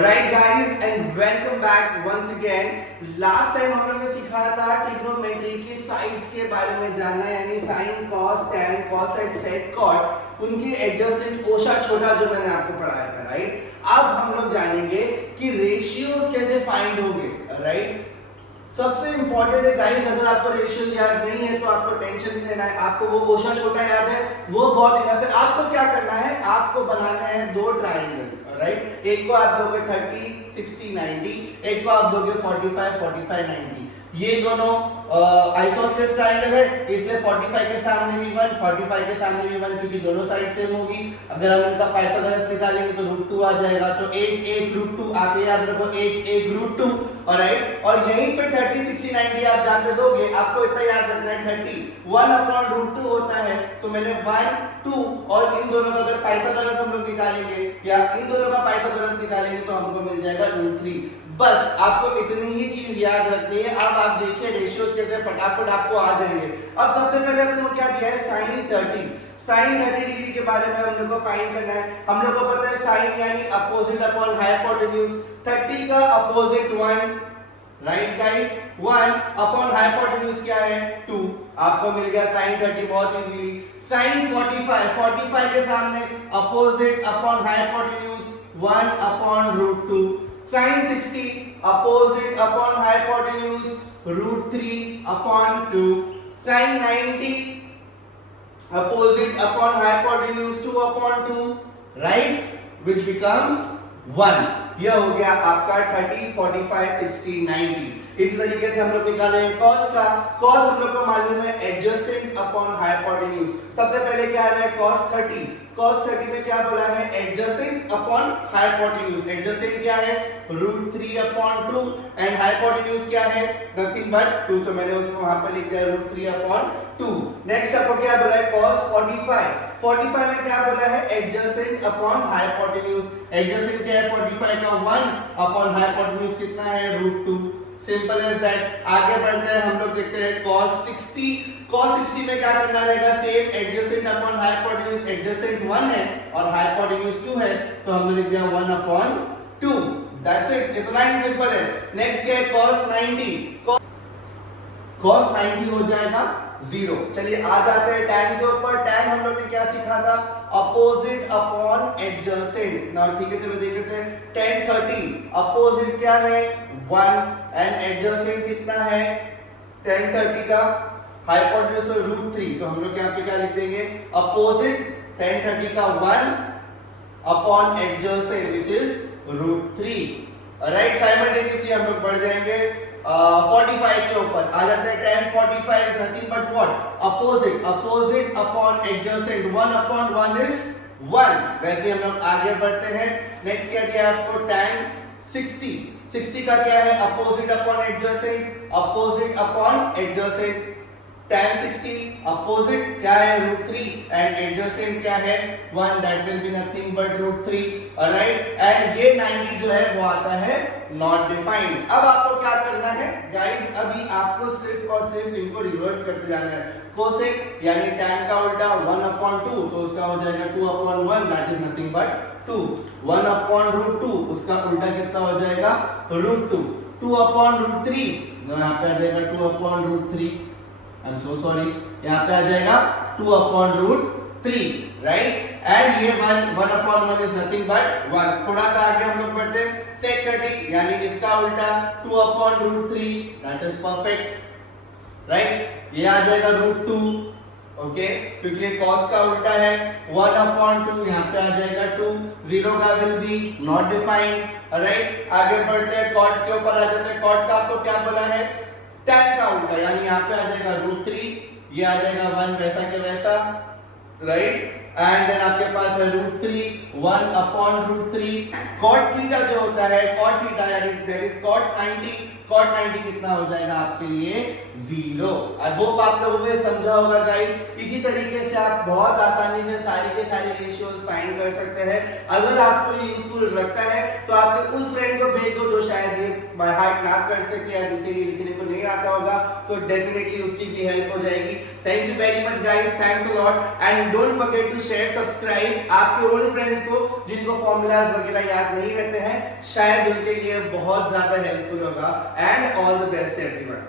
Alright guys and welcome back once again. Last time हम लोगों ने सीखा था ट्रिग्नोमेट्री की साइड्स के बारे में जानना, यानी साइन, कॉस, टैन, कोसेक, सेक, कॉट, उनकी एडजस्टेंट ओशा छोटा जो मैंने आपको पढ़ाया था, राइट। अब हम लोग जानेंगे कि रेशियोज कैसे फाइंड होंगे, राइट। सबसे इंपॉर्टेंट है गाइस, अगर आपको रेशियो याद नहीं है तो आपको टेंशन नहीं लेना है, आपको वो ओशा छोटा याद है, वो बहुत इनफ है। आपको क्या करना है, आपको बनाना है दो ट्रायंगल्स, राइट। एक को आप दोगे 30 60 90, एक को आप दोगे 45 45 90। ये दोनों आइसोसेलेस ट्रायंगल है, इसलिए 45 के सामने भी 1, 45 के सामने भी 1, क्योंकि दोनों साइड सेम होगी। अगर हम इनका पाइथागोरस निकालेंगे तो √2 आ जाएगा, तो 1 1 √2, आप याद रखो 1 1 √2, ऑलराइट। और यहीं पे 30 60 90 आप जहां पे दोगे, आपको इतना याद रखना है 30 1/√2 होता है, तो मैंने 1 2 और इन दोनों का अगर पाइथागोरस हम लोग निकालेंगे या इन दोनों का पाइथागोरस निकालेंगे तो हमको मिल जाएगा √3। बस आपको इतनी ही चीज याद रखनी है। अब आप देखिए रेशियोज कैसे फटाफट आपको आ जाएंगे। अब सबसे पहले हमने को क्या दिया है, साइन 30। साइन 30 डिग्री के बारे में हम लोग को फाइंड करना है। हम लोग को पता है साइन यानी अपोजिट अपॉन हाइपोटेन्यूज, 30 का opposite 1, right guys, 1 upon hypotenuse क्या है 2, आपको मिल गया साइन 30 बहुत इजीली। साइन 45 के सामने opposite upon hypotenuse 1 upon √2। Sine 60 opposite upon hypotenuse √3 upon 2। Sine 90 opposite upon hypotenuse 2 upon 2, right, which becomes 1। यह हो गया आपका 30 45 60 90। इसी तरीके से हम लोग निकालेंगे cos का। cos हम लोग को मालूम है एडजेसेंट अपॉन हाइपोटेन्यूज। सबसे पहले क्या आ रहा है cos 30। cos 30 में क्या बोला है, एडजेसेंट अपॉन हाइपोटेन्यूज। एडजेसेंट क्या है √3 अपॉन 2 एंड हाइपोटेन्यूज क्या है नथिंग बट 2, तो मैंने उसको वहां पर लिख दिया √3 अपॉन 2। नेक्स्ट आपको क्या बोला है cos 45 में क्या बोला है, एडजेसेंट अपॉन हाइपोटेन्यूज। एडजेसेंट क्या है 45 का 1 अपॉन हाइपोटेन्यूज कितना है √2। Simple as that. आगे बढ़ते हैं, हम लोग देखते हैं cos 60। cos 60 में क्या करना रहेगा, same adjacent upon hypotenuse. Adjacent 1 है और हाइपोटेन्यूज 2 है, तो हमने लिख दिया 1 अपॉन 2। दैट्स इट, इतना ही सिंपल है। नेक्स्ट क्या है cos 90। cos 90 हो जाएगा 0। चलिए आ जाते हैं tan के ऊपर। tan हम लोग ने क्या सीखा था, अपोजिट अपॉन एडजेसेंट ना, ठीक है। चलो देख लेते हैं tan 30 अपोजिट क्या है 1 एंड एडजेसेंट कितना है tan 30 का हाइपोटेन्यूज तो √3, तो हम लोग यहाँ पे क्या लिख देंगे, अपोजिट tan 30 का 1 upon adjacent which is √3, right. Simultaneously हम लोग बढ़ जाएंगे 45 के ऊपर। आ जाते हैं tan 45 is nothing but what, opposite upon adjacent, 1 upon 1 is 1। वैसे हम लोग आगे बढ़ते हैं। नेक्स्ट क्या दिया आपको tan 60 का क्या है, opposite upon adjacent, opposite upon adjacent. tan 60 opposite क्या है √3 एंड एडजेसेंट क्या है 1, that will be nothing but √3, alright. And ये 90 जो है वो आता है नॉट डिफाइंड। अब आपको क्या करना है गाइस, अभी आपको सिर्फ और सिर्फ इनको रिवर्स करते जाना है। कोसेक यानी tan का उल्टा 1 अपॉन 2, तो उसका हो जाएगा 2 upon 1, that is nothing but 2। 1 upon √2 उसका उल्टा कितना हो जाएगा √2। 2 अपॉन √3, यहाँ पे आ जाएगा 2 upon √3, I am so sorry, यहाँ पे आ जाएगा 2 अपॉन √3, राइट। एंड ये 1 अपॉन 1 इज नथिंग बट 1। थोड़ा सा आगे हम लोग बढ़ते हैं, sec 30 यानी इसका उल्टा 2 upon √3, that is perfect, right. ये आ जाएगा √2, ओके, क्योंकि ये cos का उल्टा है 1 अपॉन 2, यहाँ पे आ जाएगा 2। 0 का will be not defined, right. आगे बढ़ते हैं cot के ऊपर आ जाते हैं। cot का आपको क्या बोला है, tan का उल्टा, यानी यहाँ पे आ जाएगा √3, ये आ जाएगा 1 वैसा के वैसा, राइट। एंड देन आपके पास है √3, 1 अपॉन √3। cot थीटा जो होता है, cot थीटा यानी दैट इज cot 90। cot 90 कितना हो जाएगा आपके लिए 0। आई होप आप लोगों को समझा होगा गाइस। इसी तरीके से आप बहुत आसानी से सारी के सारी रेशियोज फाइंड कर सकते हैं। अगर आपको ये यूजफुल लगता है तो आप उस फ्रेंड को भेज दो जो शायद ये बाय हार्ट ना कर सके या जिसे ये लिखने को नहीं आता होगा, तो डेफिनेटली उसकी भी हेल्प हो जाएगी। Thank you very much guys, thanks a lot and don't forget to share subscribe आपके ओन फ्रेंड्स को जिनको फॉर्मूलाज वगैरह याद नहीं रहते हैं, शायद उनके लिए बहुत ज्यादा हेल्पफुल होगा। And all the best everyone.